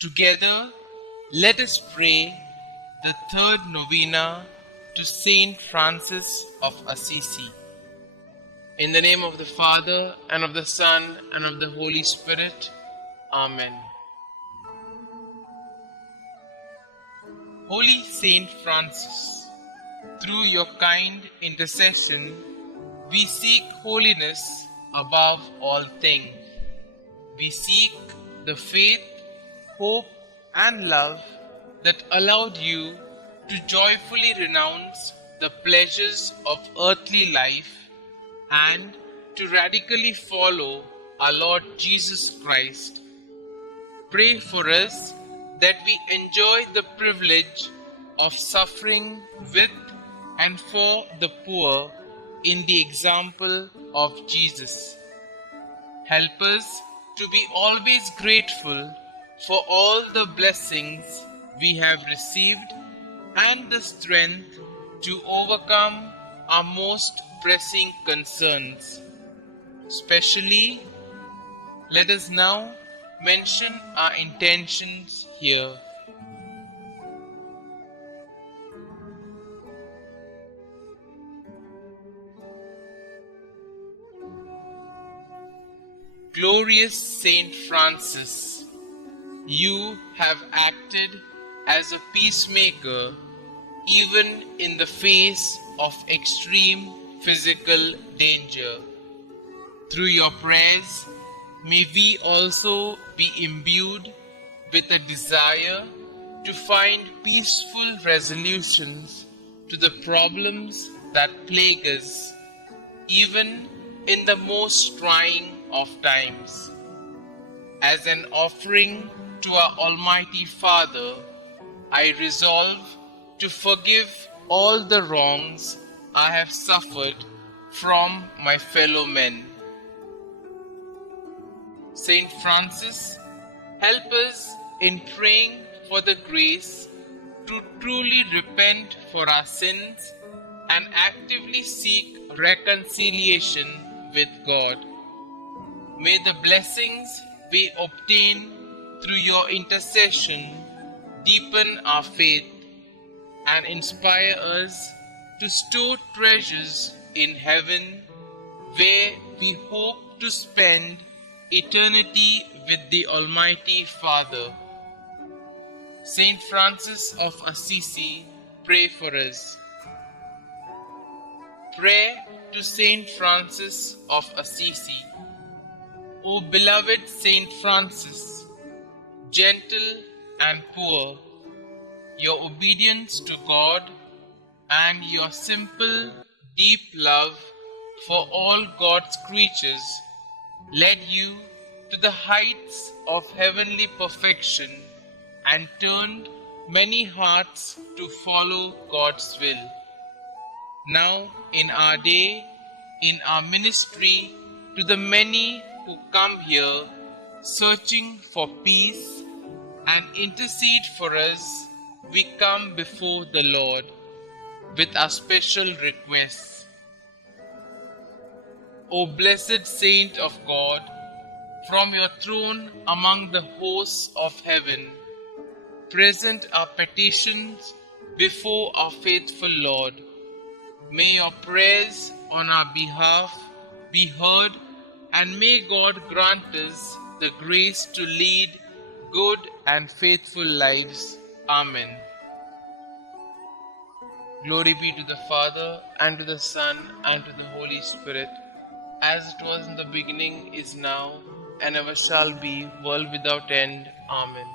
Together, let us pray the third novena to St Francis of Assisi. In the name of the Father, and of the Son, and of the Holy Spirit. Amen. Holy Saint Francis, through your kind intercession, we seek holiness above all things. We seek the faith, hope, and love that allowed you to joyfully renounce the pleasures of earthly life and to radically follow our Lord Jesus Christ. Pray for us that we enjoy the privilege of suffering with and for the poor in the example of Jesus. Help us to be always grateful for all the blessings we have received and the strength to overcome our most pressing concerns. Especially, let us now mention our intentions here. Glorious Saint Francis, you have acted as a peacemaker even in the face of extreme physical danger. Through your prayers, may we also be imbued with a desire to find peaceful resolutions to the problems that plague us, even in the most trying of times. As an offering to our Almighty Father, I resolve to forgive all the wrongs I have suffered from my fellow men. Saint Francis, help us in praying for the grace to truly repent for our sins and actively seek reconciliation with God. May the blessings we obtain through your intercession deepen our faith and inspire us to store treasures in heaven, where we hope to spend eternity with the Almighty Father. Saint Francis of Assisi, pray for us. Prayer to Saint Francis of Assisi. O beloved Saint Francis, gentle and poor, your obedience to God and your simple, deep love for all God's creatures led you to the heights of heavenly perfection and turned many hearts to follow God's will. Now, in our day, in our ministry, to the many who come here searching for peace and intercede for us, we come before the Lord with our special requests. O blessed Saint of God, from your throne among the hosts of heaven, present our petitions before our faithful Lord. May your prayers on our behalf be heard, and may God grant us the grace to lead good and faithful lives. Amen. Glory be to the Father, and to the Son, and to the Holy Spirit, as it was in the beginning, is now, and ever shall be, world without end. Amen.